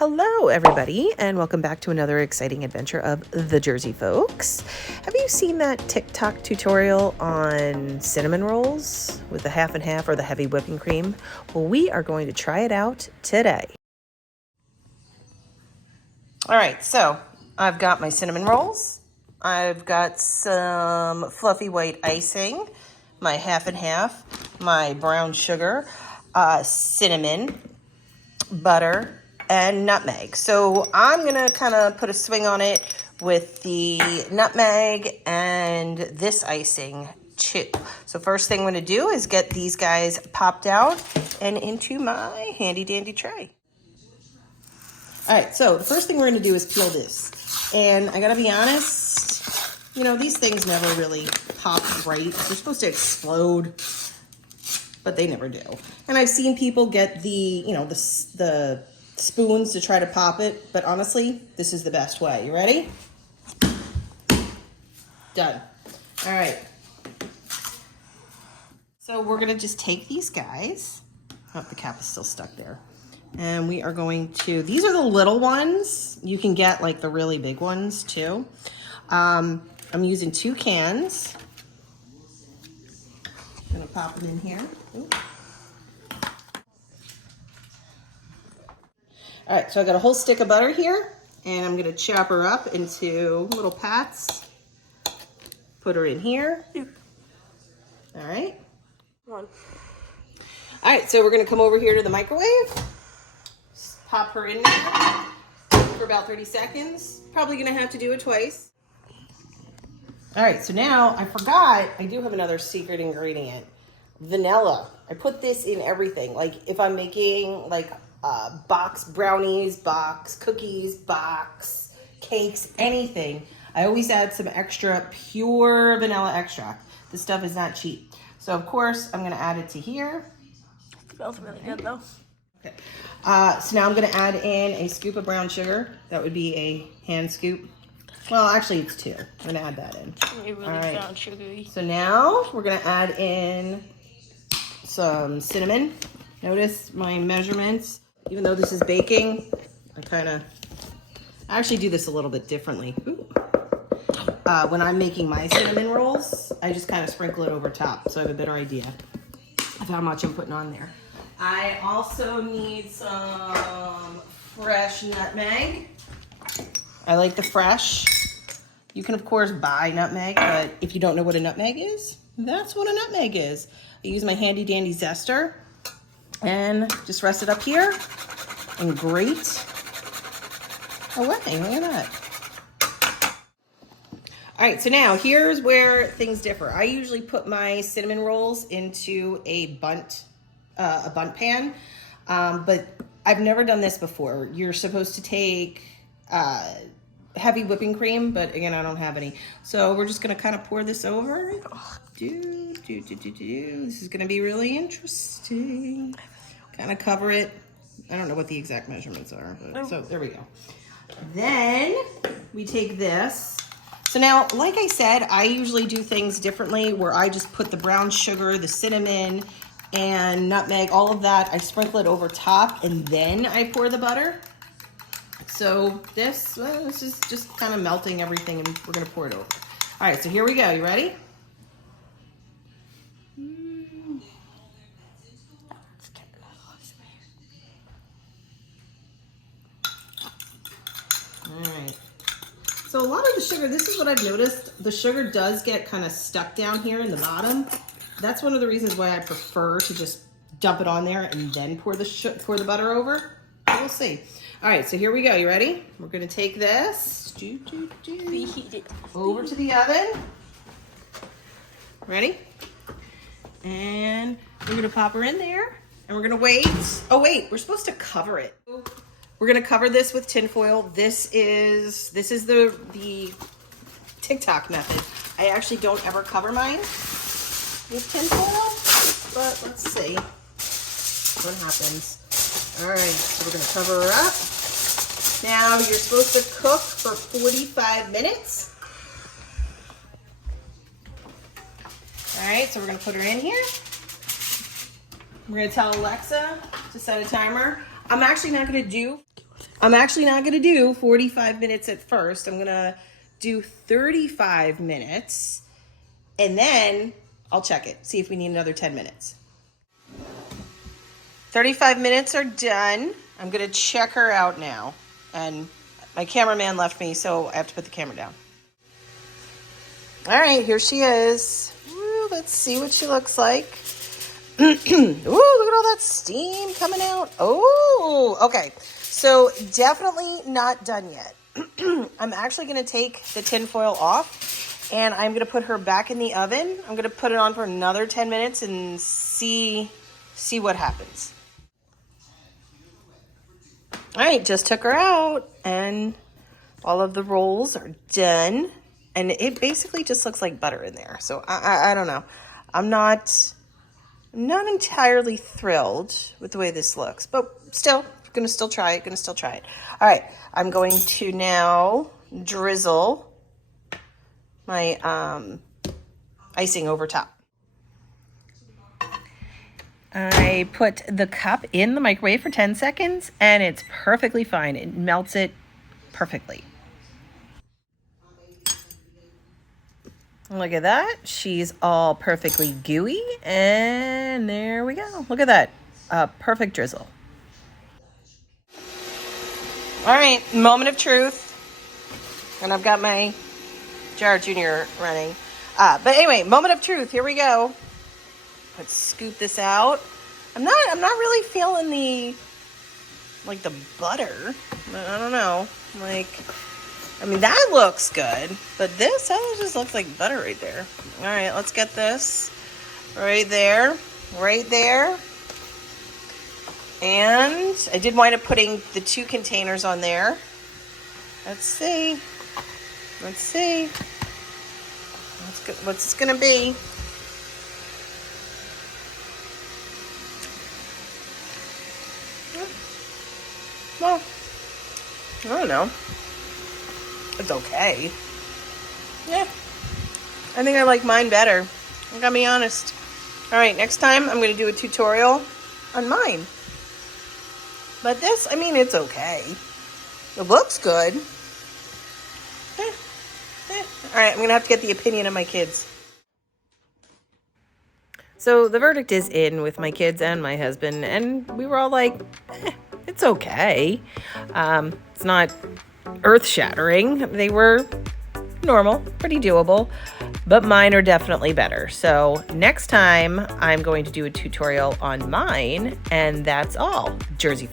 Hello, everybody, and welcome back to another exciting adventure of the Jersey Folks. Have you seen that TikTok tutorial on cinnamon rolls with the half and half or the heavy whipping cream? Well, we are going to try it out today. All right, so I've got my cinnamon rolls. I've got some fluffy white icing, my half and half, my brown sugar, cinnamon, butter, and nutmeg. So I'm gonna kind of put a swing on it with the nutmeg and this icing too. So first thing I'm gonna do is get these guys popped out and into my handy dandy tray. All right, so the first thing we're gonna do is peel this. And I gotta be honest, you know, these things never really pop right. They're supposed to explode, but they never do. And I've seen people get the spoons to try to pop it, but honestly, this is the best way. You ready? Done. All right. So we're gonna just take these guys. Oh, the cap is still stuck there. And we are going to, these are the little ones. You can get like the really big ones too. I'm using 2 cans. I'm gonna pop them in here. Ooh. All right, so I got a whole stick of butter here, and I'm gonna chop her up into little pats. Put her in here. All right. All right, so we're gonna come over here to the microwave. Just pop her in there for about 30 seconds. Probably gonna have to do it twice. All right, so now I forgot, I do have another secret ingredient. Vanilla. I put this in everything. Like if I'm making like box brownies, box cookies, box cakes, anything, I always add some extra pure vanilla extract. This stuff is not cheap. So of course I'm gonna add it to here. It smells really good though. Okay. So now I'm gonna add in a scoop of brown sugar. That would be a hand scoop. Well, actually it's 2. I'm gonna add that in. It really sounds sugary. So now we're gonna add in some cinnamon. Notice my measurements. Even though this is baking, I actually do this a little bit differently. When I'm making my cinnamon rolls, I just kind of sprinkle it over top so I have a better idea of how much I'm putting on there. I also need some fresh nutmeg. I like the fresh. You can of course buy nutmeg, but if you don't know what a nutmeg is, that's what a nutmeg is. I use my handy dandy zester and just rest it up here and grate away. Look at that. All right, so now here's where things differ. I usually put my cinnamon rolls into a bunt pan, but I've never done this before. You're supposed to take heavy whipping cream, but again, I don't have any. So we're just gonna kind of pour this over. This is gonna be really interesting. Kind of cover it. I don't know what the exact measurements are, but so there we go. Then we take this. So now, like I said, I usually do things differently where I just put the brown sugar, the cinnamon, and nutmeg, all of that. I sprinkle it over top and then I pour the butter. So this is just kind of melting everything and we're gonna pour it over. All right, so here we go. You ready? All right. So a lot of the sugar, this is what I've noticed, the sugar does get kind of stuck down here in the bottom. That's one of the reasons why I prefer to just dump it on there and then pour the butter over. We'll see. All right, so here we go. You ready? We're gonna take this over to the oven. Ready? And we're gonna pop her in there and we're gonna wait. Oh wait, we're supposed to cover it. We're gonna cover this with tin foil. This is the TikTok method. I actually don't ever cover mine with tin foil, but let's see what happens. All right, so we're gonna cover her up. Now you're supposed to cook for 45 minutes. All right, so we're gonna put her in here. We're gonna tell Alexa to set a timer. I'm actually not gonna do I'm actually not going to do 45 minutes at first. I'm going to do 35 minutes, and then I'll check it, see if we need another 10 minutes. 35 minutes are done. I'm going to check her out now. And my cameraman left me, so I have to put the camera down. All right, here she is. Woo, let's see what she looks like. Ooh, look at all that steam coming out. Oh, okay. So definitely not done yet. I'm actually going to take the tin foil off, and I'm going to put her back in the oven. I'm going to put it on for another 10 minutes and see what happens. All right, just took her out, and all of the rolls are done. And it basically just looks like butter in there. So I don't know. I'm not entirely thrilled with the way this looks, but still, gonna still try it. All right, I'm going to now drizzle my icing over top. I put the cup in the microwave for 10 seconds, and it's perfectly fine. It melts it perfectly. Look at that. She's all perfectly gooey. And there we go. Look at that. Perfect drizzle. All right. Moment of truth. And I've got my Jar Junior running. But anyway, moment of truth. Here we go. Let's scoop this out. I'm not really feeling the butter. I don't know. I mean, that looks good, but that just looks like butter right there. All right, let's get this right there. And I did wind up putting the 2 containers on there. Let's see. What's this gonna be? Well, I don't know. It's okay. Yeah. I think I like mine better. I gotta be honest. All right, next time I'm going to do a tutorial on mine. But this, I mean, it's okay. It looks good. All right, I'm going to have to get the opinion of my kids. So the verdict is in with my kids and my husband, and we were all like, it's okay. It's not earth-shattering. They were normal, pretty doable, but mine are definitely better. So next time I'm going to do a tutorial on mine, and that's all. Jersey